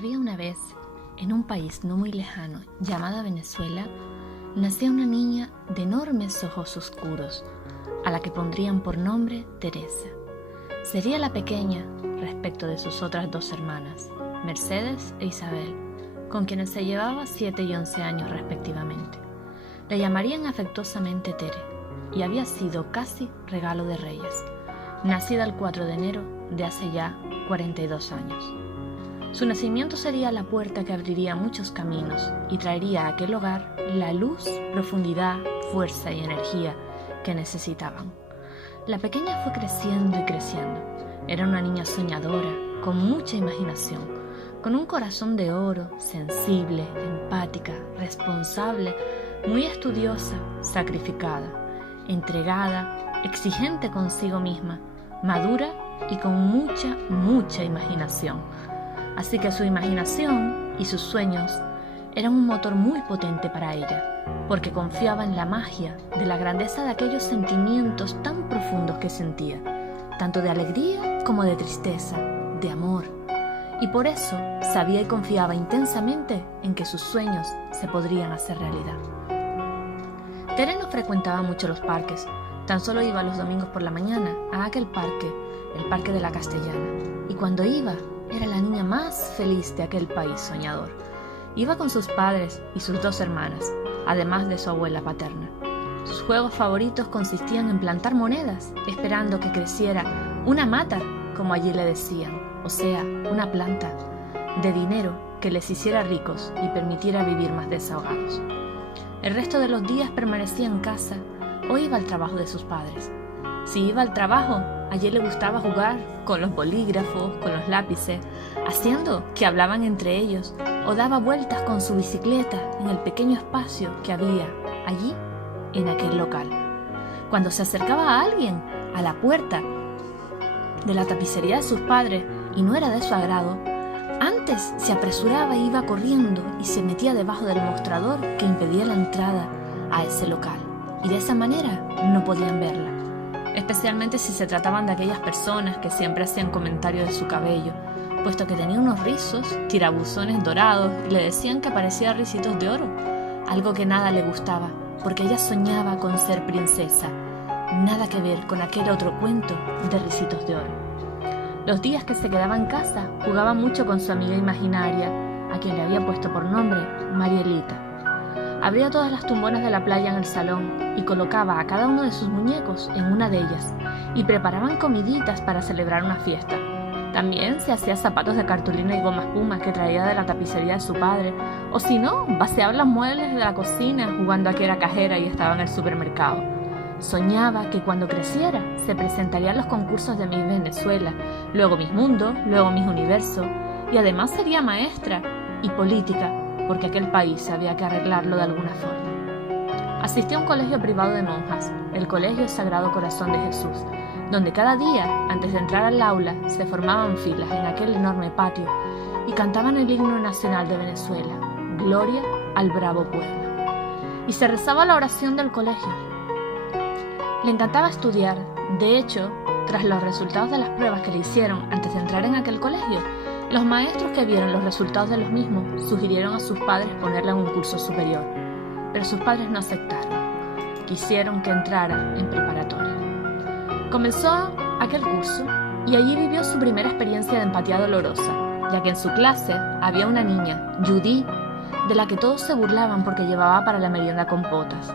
Había una vez, en un país no muy lejano llamado Venezuela, nacía una niña de enormes ojos oscuros, a la que pondrían por nombre Teresa. Sería la pequeña respecto de sus otras dos hermanas, Mercedes e Isabel, con quienes se llevaba 7 y 11 años respectivamente. Le llamarían afectuosamente Tere, y había sido casi regalo de Reyes, nacida el 4 de enero de hace ya 42 años. Su nacimiento sería la puerta que abriría muchos caminos y traería a aquel hogar la luz, profundidad, fuerza y energía que necesitaban. La pequeña fue creciendo y creciendo. Era una niña soñadora, con mucha imaginación, con un corazón de oro, sensible, empática, responsable, muy estudiosa, sacrificada, entregada, exigente consigo misma, madura y con mucha imaginación. Así que su imaginación y sus sueños eran un motor muy potente para ella, porque confiaba en la magia de la grandeza de aquellos sentimientos tan profundos que sentía, tanto de alegría como de tristeza, de amor, y por eso sabía y confiaba intensamente en que sus sueños se podrían hacer realidad. Tere no frecuentaba mucho los parques, tan solo iba los domingos por la mañana a aquel parque, el Parque de la Castellana, y cuando iba, era la niña más feliz de aquel país soñador. Iba con sus padres y sus 2 hermanas, además de su abuela paterna. Sus juegos favoritos consistían en plantar monedas, esperando que creciera una mata, como allí le decían, o sea, una planta de dinero que les hiciera ricos y permitiera vivir más desahogados. El resto de los días permanecía en casa o iba al trabajo de sus padres. Si iba al trabajo, allí le gustaba jugar con los bolígrafos, con los lápices, haciendo que hablaban entre ellos, o daba vueltas con su bicicleta en el pequeño espacio que había allí, en aquel local. Cuando se acercaba a alguien a la puerta de la tapicería de sus padres y no era de su agrado, antes se apresuraba e iba corriendo y se metía debajo del mostrador que impedía la entrada a ese local, y de esa manera no podían verla. Especialmente si se trataban de aquellas personas que siempre hacían comentarios de su cabello, puesto que tenía unos rizos, tirabuzones dorados y le decían que parecía ricitos de oro, algo que nada le gustaba, porque ella soñaba con ser princesa, nada que ver con aquel otro cuento de ricitos de oro. Los días que se quedaba en casa jugaba mucho con su amiga imaginaria, a quien le había puesto por nombre Marielita. Abría todas las tumbonas de la playa en el salón y colocaba a cada uno de sus muñecos en una de ellas y preparaban comiditas para celebrar una fiesta. También se hacía zapatos de cartulina y goma espuma que traía de la tapicería de su padre, o si no, vaciaba los muebles de la cocina jugando a que era cajera y estaba en el supermercado. Soñaba que cuando creciera se presentarían los concursos de Miss Venezuela, luego Miss Mundo, luego Miss Universo, y además sería maestra y política, porque aquel país había que arreglarlo de alguna forma. Asistía a un colegio privado de monjas, el Colegio Sagrado Corazón de Jesús, donde cada día, antes de entrar al aula, se formaban filas en aquel enorme patio y cantaban el himno nacional de Venezuela, Gloria al bravo pueblo. Y se rezaba la oración del colegio. Le encantaba estudiar. De hecho, tras los resultados de las pruebas que le hicieron antes de entrar en aquel colegio, los maestros que vieron los resultados de los mismos sugirieron a sus padres ponerla en un curso superior, pero sus padres no aceptaron. Quisieron que entrara en preparatoria. Comenzó aquel curso y allí vivió su primera experiencia de empatía dolorosa, ya que en su clase había una niña, Judy, de la que todos se burlaban porque llevaba para la merienda compotas.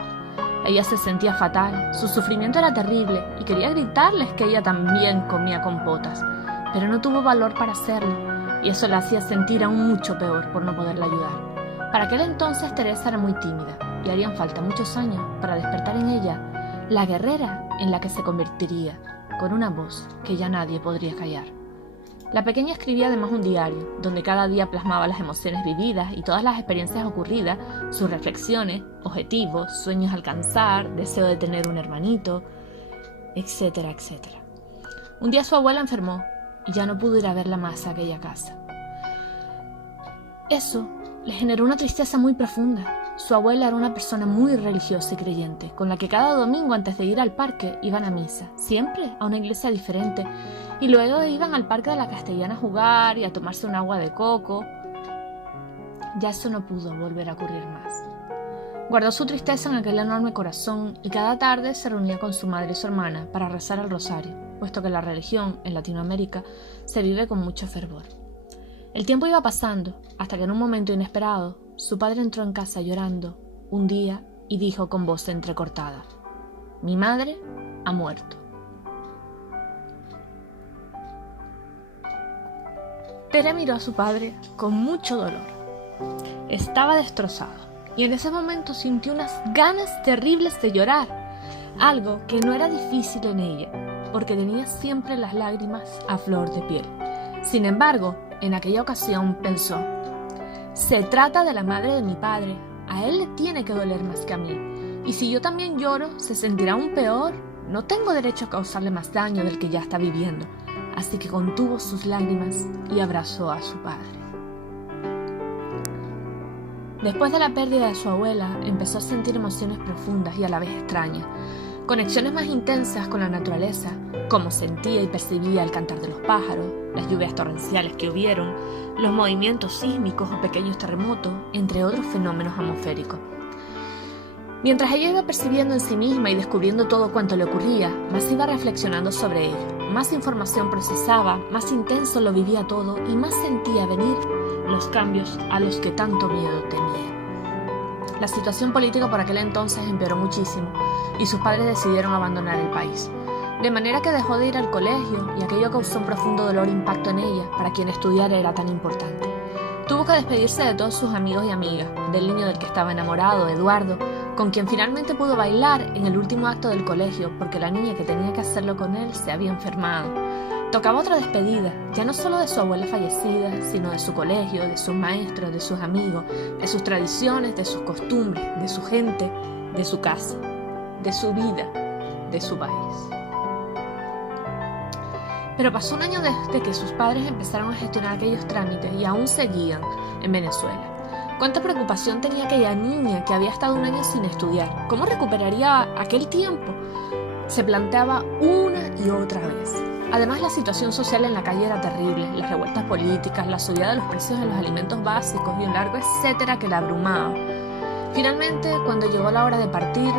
Ella se sentía fatal, su sufrimiento era terrible y quería gritarles que ella también comía compotas, pero no tuvo valor para hacerlo. Y eso la hacía sentir aún mucho peor por no poderla ayudar. Para aquel entonces Teresa era muy tímida y harían falta muchos años para despertar en ella la guerrera en la que se convertiría, con una voz que ya nadie podría callar. La pequeña escribía además un diario, donde cada día plasmaba las emociones vividas y todas las experiencias ocurridas, sus reflexiones, objetivos, sueños a alcanzar, deseo de tener un hermanito, etcétera, etcétera. Un día su abuela enfermó y ya no pudo ir a verla más a aquella casa. Eso le generó una tristeza muy profunda. Su abuela era una persona muy religiosa y creyente, con la que cada domingo antes de ir al parque iban a misa, siempre a una iglesia diferente, y luego iban al Parque de la Castellana a jugar y a tomarse un agua de coco. ya eso no pudo volver a ocurrir más. Guardó su tristeza en aquel enorme corazón y cada tarde se reunía con su madre y su hermana para rezar el rosario, puesto que la religión en Latinoamérica se vive con mucho fervor. El tiempo iba pasando hasta que en un momento inesperado su padre entró en casa llorando un día y dijo con voz entrecortada: «Mi madre ha muerto». Tere miró a su padre con mucho dolor. Estaba destrozado y en ese momento sintió unas ganas terribles de llorar, algo que no era difícil en ella, porque tenía siempre las lágrimas a flor de piel. Sin embargo, en aquella ocasión pensó: se trata de la madre de mi padre, a él le tiene que doler más que a mí, y si yo también lloro, se sentirá aún peor. No tengo derecho a causarle más daño del que ya está viviendo. Así que contuvo sus lágrimas y abrazó a su padre. Después de la pérdida de su abuela, empezó a sentir emociones profundas y a la vez extrañas, conexiones más intensas con la naturaleza, como sentía y percibía el cantar de los pájaros, las lluvias torrenciales que hubieron, los movimientos sísmicos o pequeños terremotos, entre otros fenómenos atmosféricos. Mientras ella iba percibiendo en sí misma y descubriendo todo cuanto le ocurría, más iba reflexionando sobre ello, más información procesaba, más intenso lo vivía todo y más sentía venir los cambios a los que tanto miedo tenía. La situación política por aquel entonces empeoró muchísimo y sus padres decidieron abandonar el país, de manera que dejó de ir al colegio y aquello causó un profundo dolor e impacto en ella, para quien estudiar era tan importante. Tuvo que despedirse de todos sus amigos y amigas, del niño del que estaba enamorado, Eduardo, con quien finalmente pudo bailar en el último acto del colegio porque la niña que tenía que hacerlo con él se había enfermado. Tocaba otra despedida, ya no solo de su abuela fallecida, sino de su colegio, de sus maestros, de sus amigos, de sus tradiciones, de sus costumbres, de su gente, de su casa, de su vida, de su país. Pero pasó un año desde que sus padres empezaron a gestionar aquellos trámites y aún seguían en Venezuela. ¿Cuánta preocupación tenía aquella niña que había estado un año sin estudiar? ¿Cómo recuperaría aquel tiempo? Se planteaba una y otra vez. Además, la situación social en la calle era terrible, las revueltas políticas, la subida de los precios de los alimentos básicos y un largo etcétera que la abrumaba. Finalmente, cuando llegó la hora de partir,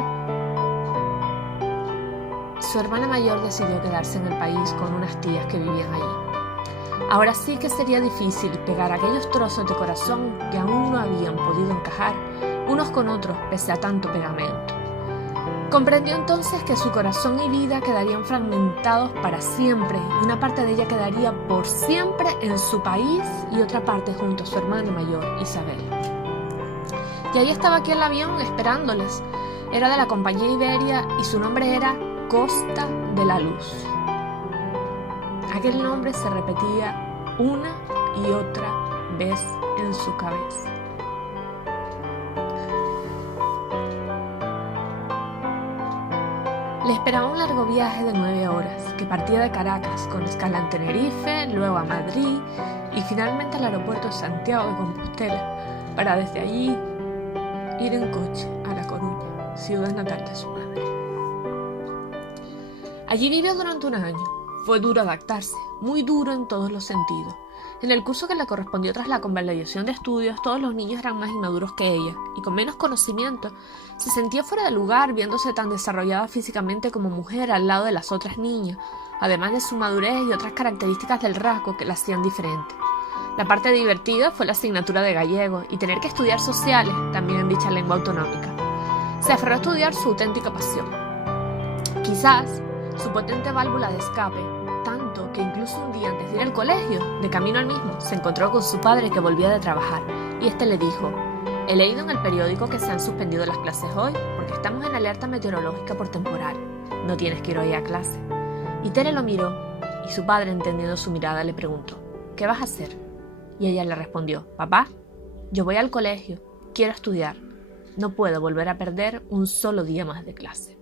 su hermana mayor decidió quedarse en el país con unas tías que vivían allí. Ahora sí que sería difícil pegar aquellos trozos de corazón que aún no habían podido encajar unos con otros pese a tanto pegamento. Comprendió entonces que su corazón y vida quedarían fragmentados para siempre y una parte de ella quedaría por siempre en su país y otra parte junto a su hermana mayor, Isabel. Y ahí estaba aquí el avión esperándoles. Era de la compañía Iberia y su nombre era Costa de la Luz. Aquel nombre se repetía una y otra vez en su cabeza. Le esperaba un largo viaje de 9 horas, que partía de Caracas con escala en Tenerife, luego a Madrid y finalmente al aeropuerto de Santiago de Compostela, para desde allí ir en coche a La Coruña, ciudad natal de su madre. Allí vivió durante un año. Fue duro adaptarse, muy duro en todos los sentidos. En el curso que le correspondió tras la convalidación de estudios, todos los niños eran más inmaduros que ella, y con menos conocimiento. Se sentía fuera de lugar viéndose tan desarrollada físicamente como mujer al lado de las otras niñas, además de su madurez y otras características del rasgo que la hacían diferente. La parte divertida fue la asignatura de gallego y tener que estudiar sociales, también en dicha lengua autonómica. Se aferró a estudiar su auténtica pasión. Quizás su potente válvula de escape, tanto que incluso un día antes de ir al colegio, de camino al mismo, se encontró con su padre que volvía de trabajar, y este le dijo: «He leído en el periódico que se han suspendido las clases hoy porque estamos en alerta meteorológica por temporal. No tienes que ir hoy a clase». Y Tere lo miró, y su padre, entendiendo su mirada, le preguntó: «¿Qué vas a hacer?». Y ella le respondió: «Papá, yo voy al colegio, quiero estudiar. No puedo volver a perder un solo día más de clase».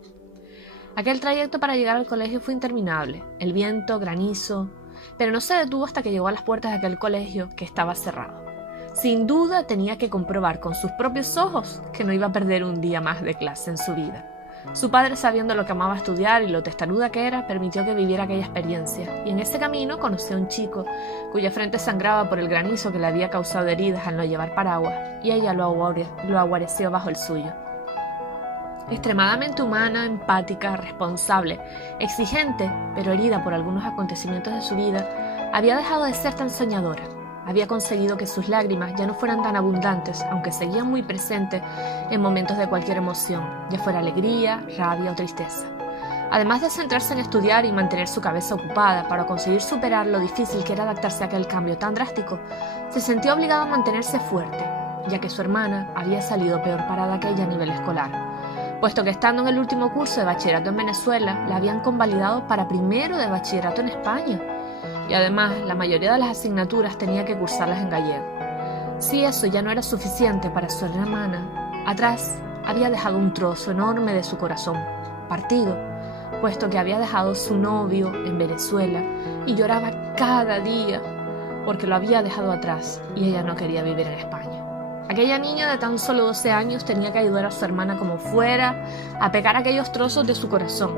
Aquel trayecto para llegar al colegio fue interminable, el viento, granizo, pero no se detuvo hasta que llegó a las puertas de aquel colegio que estaba cerrado. Sin duda tenía que comprobar con sus propios ojos que no iba a perder un día más de clase en su vida. Su padre, sabiendo lo que amaba estudiar y lo testaruda que era, permitió que viviera aquella experiencia, y en ese camino conoció a un chico cuya frente sangraba por el granizo que le había causado heridas al no llevar paraguas, y ella lo aguareció bajo el suyo. Extremadamente humana, empática, responsable, exigente, pero herida por algunos acontecimientos de su vida, había dejado de ser tan soñadora. Había conseguido que sus lágrimas ya no fueran tan abundantes, aunque seguían muy presentes en momentos de cualquier emoción, ya fuera alegría, rabia o tristeza. Además de centrarse en estudiar y mantener su cabeza ocupada para conseguir superar lo difícil que era adaptarse a aquel cambio tan drástico, se sentía obligada a mantenerse fuerte, ya que su hermana había salido peor parada que ella a nivel escolar, puesto que estando en el último curso de bachillerato en Venezuela, la habían convalidado para primero de bachillerato en España. Y además, la mayoría de las asignaturas tenía que cursarlas en gallego. Si eso ya no era suficiente para su hermana, atrás había dejado un trozo enorme de su corazón, partido, puesto que había dejado su novio en Venezuela y lloraba cada día porque lo había dejado atrás y ella no quería vivir en España. Aquella niña de tan solo 12 años tenía que ayudar a su hermana como fuera a pegar aquellos trozos de su corazón.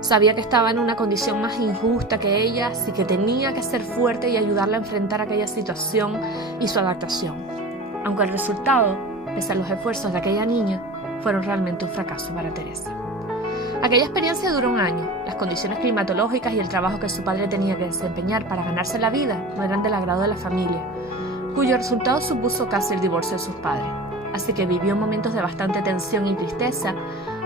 Sabía que estaba en una condición más injusta que ella, así que tenía que ser fuerte y ayudarla a enfrentar aquella situación y su adaptación. Aunque el resultado, pese a los esfuerzos de aquella niña, fueron realmente un fracaso para Teresa. Aquella experiencia duró un año. Las condiciones climatológicas y el trabajo que su padre tenía que desempeñar para ganarse la vida no eran del agrado de la familia, cuyo resultado supuso casi el divorcio de sus padres. Así que vivió momentos de bastante tensión y tristeza,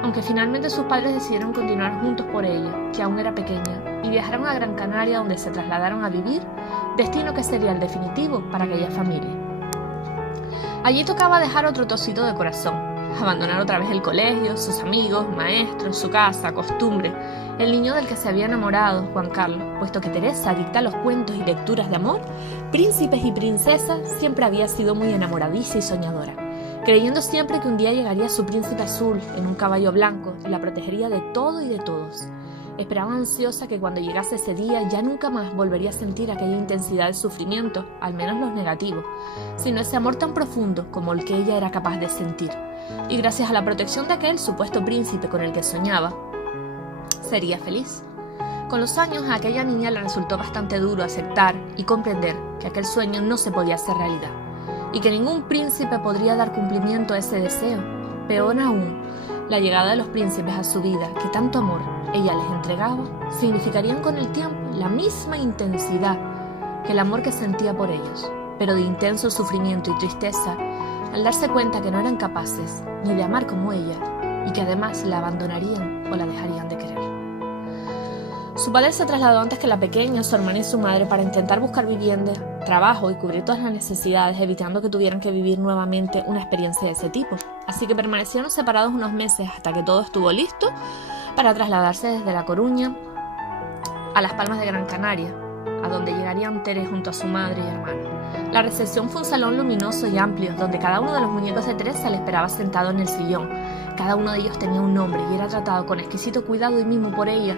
aunque finalmente sus padres decidieron continuar juntos por ella, que aún era pequeña, y viajaron a Gran Canaria, donde se trasladaron a vivir, destino que sería el definitivo para aquella familia. Allí tocaba dejar otro trocito de corazón, abandonar otra vez el colegio, sus amigos, maestros, su casa, costumbre, el niño del que se había enamorado, Juan Carlos, puesto que Teresa, adicta a los cuentos y lecturas de amor, príncipes y princesas, siempre había sido muy enamoradiza y soñadora, creyendo siempre que un día llegaría su príncipe azul en un caballo blanco y la protegería de todo y de todos. Esperaba ansiosa que cuando llegase ese día ya nunca más volvería a sentir aquella intensidad de sufrimiento, al menos los negativos, sino ese amor tan profundo como el que ella era capaz de sentir. Y gracias a la protección de aquel supuesto príncipe con el que soñaba, sería feliz. Con los años a aquella niña le resultó bastante duro aceptar y comprender que aquel sueño no se podía hacer realidad, y que ningún príncipe podría dar cumplimiento a ese deseo. Peor aún, la llegada de los príncipes a su vida, que tanto amor ella les entregaba, significarían con el tiempo la misma intensidad que el amor que sentía por ellos, pero de intenso sufrimiento y tristeza, al darse cuenta que no eran capaces ni de amar como ella, y que además la abandonarían o la dejarían de querer. Su padre se trasladó antes que la pequeña, su hermana y su madre, para intentar buscar vivienda, trabajo y cubrir todas las necesidades, evitando que tuvieran que vivir nuevamente una experiencia de ese tipo. Así que permanecieron separados unos meses hasta que todo estuvo listo para trasladarse desde La Coruña a Las Palmas de Gran Canaria, a donde llegarían Tere junto a su madre y hermana. La recepción fue un salón luminoso y amplio, donde cada uno de los muñecos de Teresa le esperaba sentado en el sillón. Cada uno de ellos tenía un nombre y era tratado con exquisito cuidado y mimo por ella,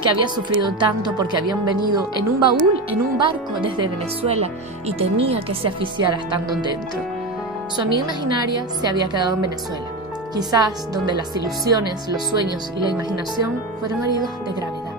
que había sufrido tanto porque habían venido en un baúl, en un barco desde Venezuela, y temía que se asfixiara estando dentro. Su amiga imaginaria se había quedado en Venezuela, quizás donde las ilusiones, los sueños y la imaginación fueron heridos de gravedad.